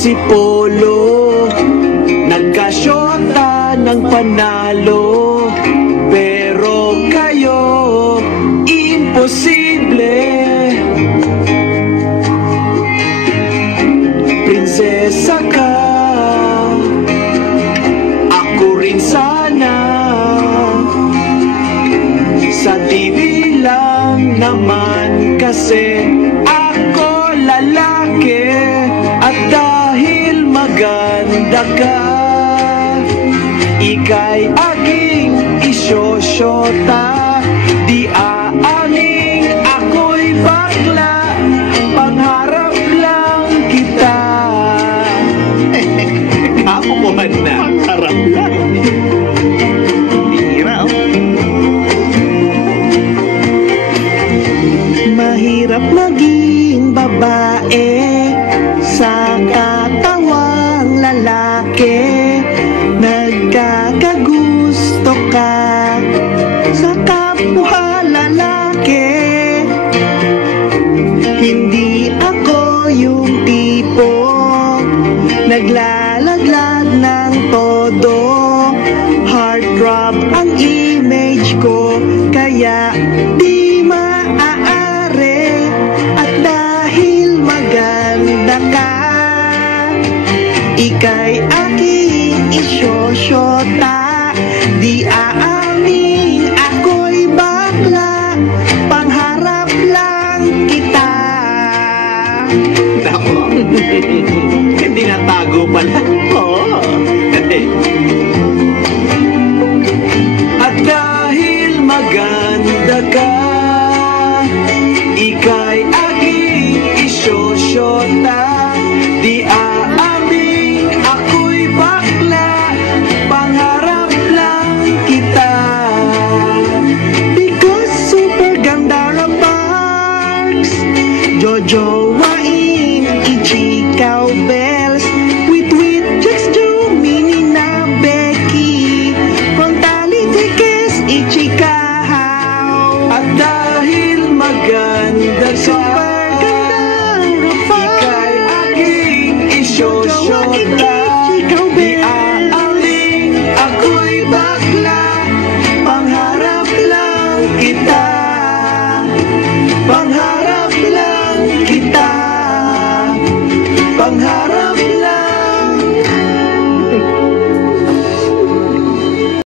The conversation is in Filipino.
si Polo, nagkasyota ng panalo. Pero kayo, imposible. Prinsesa ka, ako rin sana. Sa TV lang naman kasi ako lalaki. At dahil maganda ka, ika'y aking isyosyota. Di aaning ako'y bakla, pangharap lang kita. Kamukuhan na. Pangharap lang. Bira, oh. Mahirap maging babae sa katawang lalaki. Nagkakagusto ka sa kapwa lalaki. Hindi ako yung tipo naglalaglag ng todo. Heartthrob ang image ko, kaya di maaari. At dahil maganda ka, ika'y aking isyosyota. Di aamin ako'y bakla, pangharap lang kita. Nako, hindi natago pala. Oo. At dahil maganda ka, ika'y aking isyosyota. Di aamin ako'y bakla, pangharap lang kita. Because super ganda ra Parks, jojowain ichikaw bells. With just Jumini na Becky, frontality kiss ichikaw. At dahil maganda ka, ika'y aking isyosyota.